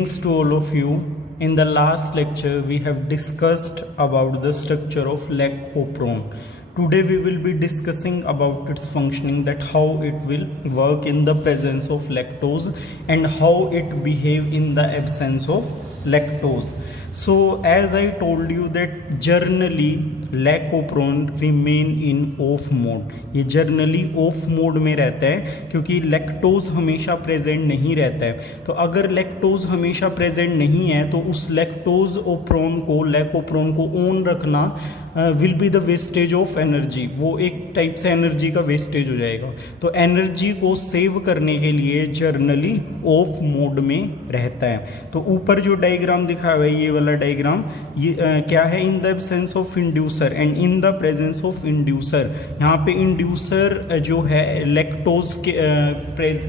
Thanks to all of you. In the last lecture, we have discussed about the structure of lactopron. Today we will be discussing about its functioning, that how it will work in the presence of lactose and how it behave in the absence of lactose. So as I told you that generally lactopron remain in off mode. ये generally off mode में रहता है क्योंकि lactose हमेशा present नहीं रहता है। तो अगर लैक्टोज हमेशा प्रेजेंट नहीं है तो उस लैक्टोप्रोन को ऑन रखना will be the wastage of energy. वो एक टाइप से एनर्जी का वेस्टेज हो जाएगा। तो एनर्जी को सेव करने के लिए जर्नली ऑफ मोड में रहता है। तो ऊपर जो डायग्राम दिखा हुआ है ये वाला डायग्राम, ये क्या है, in the absence of inducer and in the presence of inducer. यहाँ पे इंड्यूसर जो है लैक्टोज के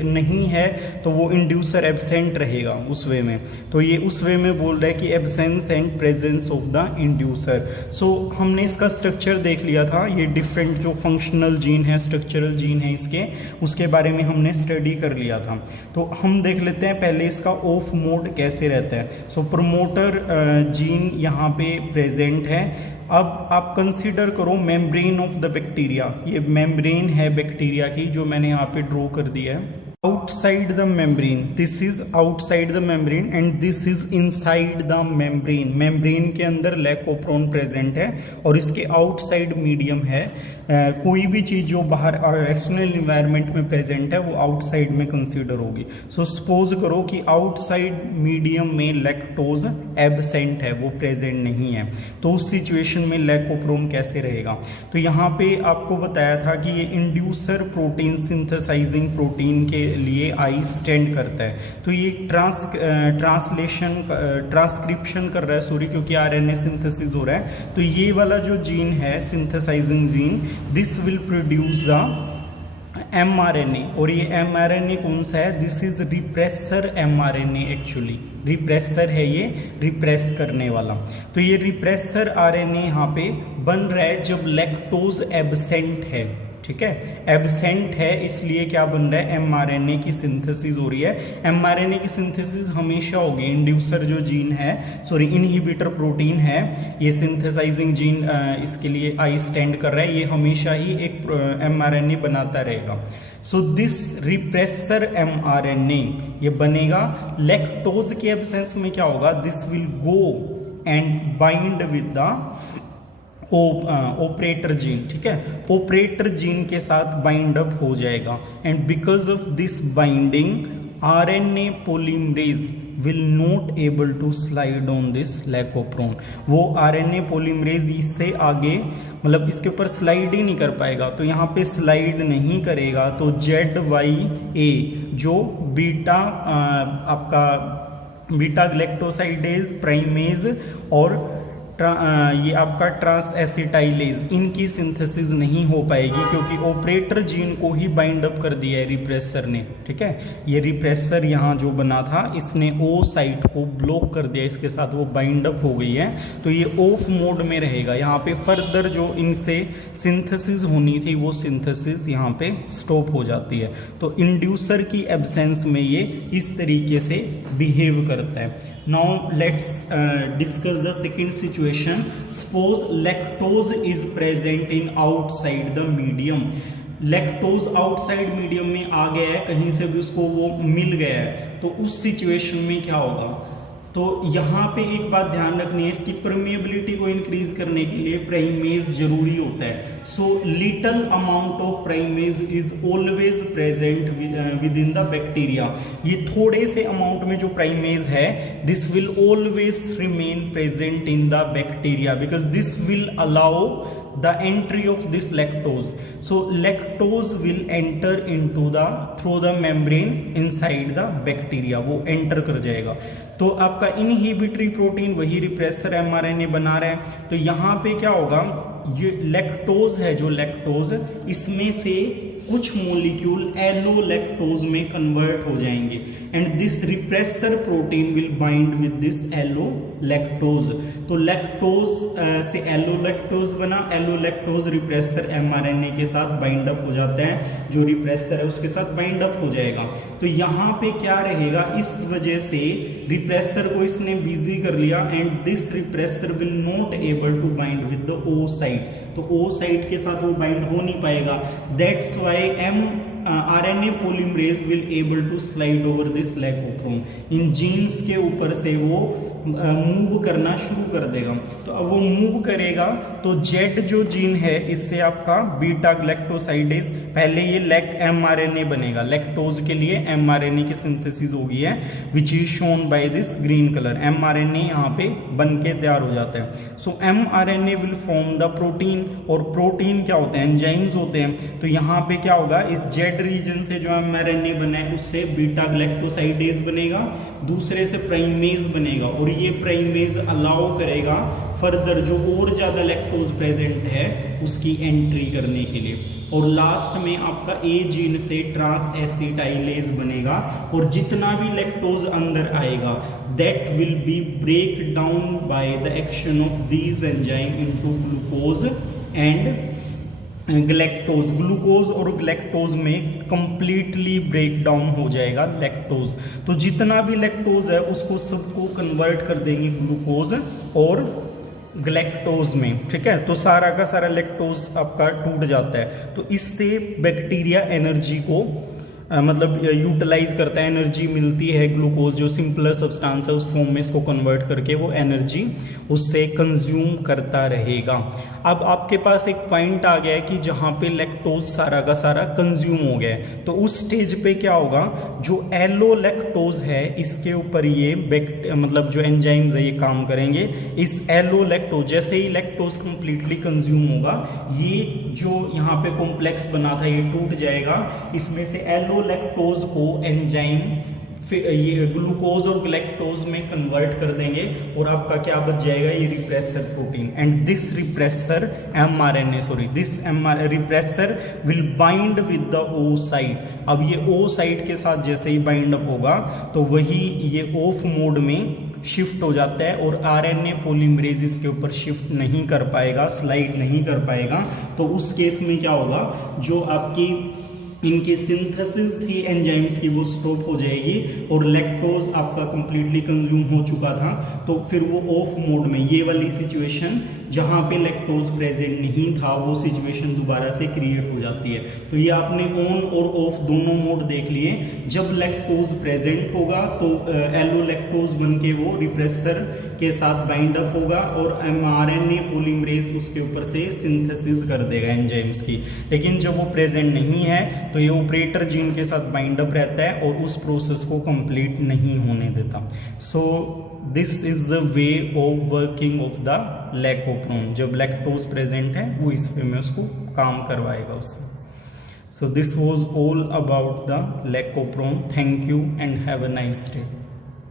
नहीं है तो वो इंड्यूसर एब्सेंट रहेगा उस वे में। तो ये उस वे में बोल रहा है कि absence and presence of the inducer. So हमने इसका स्ट्रक्चर देख लिया था। ये डिफरेंट जो फंक्शनल जीन है, स्ट्रक्चरल जीन है इसके, उसके बारे में हमने स्टडी कर लिया था। तो हम देख लेते हैं पहले इसका ऑफ मोड कैसे रहता है। सो प्रमोटर जीन यहाँ पे प्रेजेंट है। अब आप कंसीडर करो मेम्ब्रेन ऑफ द बैक्टीरिया। ये मेम्ब्रेन है बैक्टीरिया की जो मैंने यहाँ पे ड्रॉ कर दिया है। Outside the membrane, this is outside the membrane and this is inside the membrane. Membrane के अंदर लैकोप्रोन प्रेजेंट है और इसके आउटसाइड मीडियम है। कोई भी चीज जो बाहर एक्सटर्नल इन्वायरमेंट में प्रेजेंट है वो आउटसाइड में कंसीडर होगी। सो सपोज करो कि आउटसाइड मीडियम में लैक्टोज एब्सेंट है, वो प्रेजेंट नहीं है। तो उस सिचुएशन में लैकोप्रोन कैसे रहेगा। तो यहाँ पे आपको बताया था कि ये इंड्यूसर प्रोटीन सिंथेसाइजिंग प्रोटीन के लिए आई स्टैंड करता है। तो ये ट्रांसक्रिप्शन कर रहा है, सॉरी, क्योंकि आरएनए सिंथेसिस हो रहा है। तो ये वाला जो जीन है synthesising gene, this will produce the mRNA। और ये mRNA कौन सा है, this is repressor mRNA। Actually repressor है, ये रिप्रेस करने वाला। तो ये रिप्रेसर आरएनए यहाँ पे बन रहा है जब लैक्टोज एब्सेंट है। ठीक है, एब्सेंट है इसलिए क्या बन रहा है, mRNA की सिंथेसिस हो रही है। mRNA की सिंथेसिस हमेशा होगी। इंड्यूसर जो जीन है, सॉरी इनहिबिटर प्रोटीन है, ये सिंथेसाइजिंग जीन इसके लिए आई स्टैंड कर रहा है। ये हमेशा ही एक mRNA बनाता रहेगा। सो दिस रिप्रेसर mRNA ये बनेगा। लैक्टोज के एब्सेंस में क्या होगा, this will go and bind with the operator gene. ठीक है, ऑपरेटर जीन के साथ बाइंड अप हो जाएगा and because of this binding RNA polymerase will not able to slide on this lac operon. वो आरएनए पॉलीमरेज इससे आगे, मतलब इसके ऊपर स्लाइड ही नहीं कर पाएगा। तो यहाँ पे स्लाइड नहीं करेगा तो ZYA जो बीटा आपका बीटा ग्लैक्टोसाइडेज प्राइमेज और ये आपका ट्रांस एसिटाइलेज, इनकी सिंथेसिस नहीं हो पाएगी क्योंकि ऑपरेटर जीन को ही बाइंड अप कर दिया है रिप्रेसर ने। ठीक है, ये रिप्रेसर यहाँ जो बना था इसने ओ साइट को ब्लॉक कर दिया, इसके साथ वो बाइंड अप हो गई है। तो ये ऑफ मोड में रहेगा। यहाँ पे फर्दर जो इनसे सिंथेसिस होनी थी वो सिंथेसिस यहाँ पे स्टॉप हो जाती है। तो इंड्यूसर की एब्सेंस में ये इस तरीके से बिहेव करता है। Now let's discuss the second situation. Suppose lactose is present in outside the medium. Lactose outside medium में आ गया है, कहीं से भी उसको वो मिल गया है। तो उस सिचुएशन में क्या होगा, तो यहाँ पे एक बात ध्यान रखनी है, इसकी परमिएबिलिटी को इंक्रीज करने के लिए प्राइमेज जरूरी होता है। सो little amount of primase is always present with in the bacteria. ये थोड़े से अमाउंट में जो प्राइमेज है, this will always remain present in the bacteria because this will allow the entry of this lactose. So lactose will enter into the through the membrane inside the bacteria, वो enter कर जाएगा। तो आपका inhibitory protein वही repressor mRNA बना रहा है। तो यहाँ पे क्या होगा, ये लैक्टोज है, जो लैक्टोज इसमें से कुछ मॉलिक्यूल एलो लैक्टोज में कन्वर्ट हो जाएंगे and this repressor protein will bind with this allolactose. तो लैक्टोज से एलो लैक्टोज बना, एलो लैक्टोज रिप्रेसर mRNA के साथ बाइंड अप हो जाता है, जो रिप्रेसर है उसके साथ बाइंड अप हो जाएगा। तो यहाँ पे क्या रहेगा, इस वजह से रिप्रेसर को इसने बिजी कर लिया and this repressor will not able to bind with the O site. तो ओ साइट के साथ वो बाइंड हो नहीं पाएगा। That's why RNA polymerase will able to slide over this leukoprene। इन जीन्स के ऊपर से वो मूव करना शुरू कर देगा। तो अब वो मूव करेगा तो जेड जो जीन है इससे आपका बीटा ग्लैक्टोसाइडेज, पहले ये mRNA बनेगा, लैक्टोज के लिए mRNA की सिंथेसिस हो गई है which is shown by this green colour. mRNA यहाँ पे बन के तैयार हो जाता है। सो mRNA will form the protein, और प्रोटीन क्या होते हैं, एंजाइम्स होते हैं। तो यहाँ पे क्या होगा, इस जेड रीजन से जो mRNA बना है उससे बीटा ग्लैक्टोसाइडेज बनेगा, दूसरे से प्राइमेज बनेगा, और ये प्राइमेज अलाउ करेगा फर्दर जो और ज्यादा लैक्टोज प्रेजेंट है उसकी एंट्री करने के लिए। और लास्ट में आपका ए जीन से ट्रांस एसिटाइलेज बनेगा, और जितना भी लैक्टोज अंदर आएगा that will be break down by the action of these enzyme into glucose and galactose. Glucose और ग्लैक्टोज में कंप्लीटली ब्रेक डाउन हो जाएगा लैक्टोज। तो जितना भी लैक्टोज है उसको सबको कन्वर्ट कर देंगे ग्लूकोज और ग्लैक्टोज में, ठीक है। तो सारा का सारा लैक्टोज आपका टूट जाता है। तो इससे बैक्टीरिया एनर्जी को मतलब यूटिलाइज करता है, एनर्जी मिलती है। ग्लूकोज जो सिंपलर सब्सटेंस है उस फॉर्म में इसको कन्वर्ट करके वो एनर्जी उससे कंज्यूम करता रहेगा। अब आपके पास एक पॉइंट आ गया है कि जहाँ पे लैक्टोज सारा का सारा कंज्यूम हो गया है, तो उस स्टेज पे क्या होगा, जो एलो लैक्टोज है इसके ऊपर ये मतलब जो एंजाइम्स है ये काम करेंगे। इस एलो लैक्टोज, जैसे ही लैक्टोज कंप्लीटली कंज्यूम होगा, ये जो यहाँ पे कॉम्प्लेक्स बना था ये टूट जाएगा। इसमें से एलो लैक्टोज को एंजाइम ये ग्लूकोज और ग्लैक्टोज में कन्वर्ट कर देंगे, और आपका क्या बच जाएगा, ये repressor protein. And this repressor repressor will bind with the O site. अब ये ओ साइट के साथ जैसे ही बाइंड अप होगा तो वही ये ऑफ मोड में शिफ्ट हो जाता है, और RNA पॉलीमरेज इसके ऊपर शिफ्ट नहीं कर पाएगा, स्लाइड नहीं कर पाएगा। तो उस केस में क्या होगा, जो आपकी इनकी सिंथेसिस थी एंजाइम्स की वो स्टॉप हो जाएगी, और लैक्टोज आपका कंप्लीटली कंज्यूम हो चुका था। तो फिर वो ऑफ मोड में, ये वाली सिचुएशन जहां पे लैक्टोज प्रेजेंट नहीं था वो सिचुएशन दोबारा से क्रिएट हो जाती है। तो ये आपने ऑन और ऑफ दोनों मोड देख लिए। जब लैक्टोज प्रेजेंट होगा तो एलो लैक्टोज बन के वो रिप्रेसर के साथ बाइंड अप होगा, और mRNA पॉलीमरेज उसके ऊपर से सिंथेसिस कर देगा एंजाइम्स की। लेकिन जब वो प्रेजेंट नहीं है तो ये ऑपरेटर जीन के साथ बाइंड अप रहता है और उस प्रोसेस को कंप्लीट नहीं होने देता। So this is the way of working of the lac operon. जब लैक्टोज प्रेजेंट है वो इस वे में उसको काम करवाएगा उससे। So this was all about the lac operon. Thank you and have a nice day.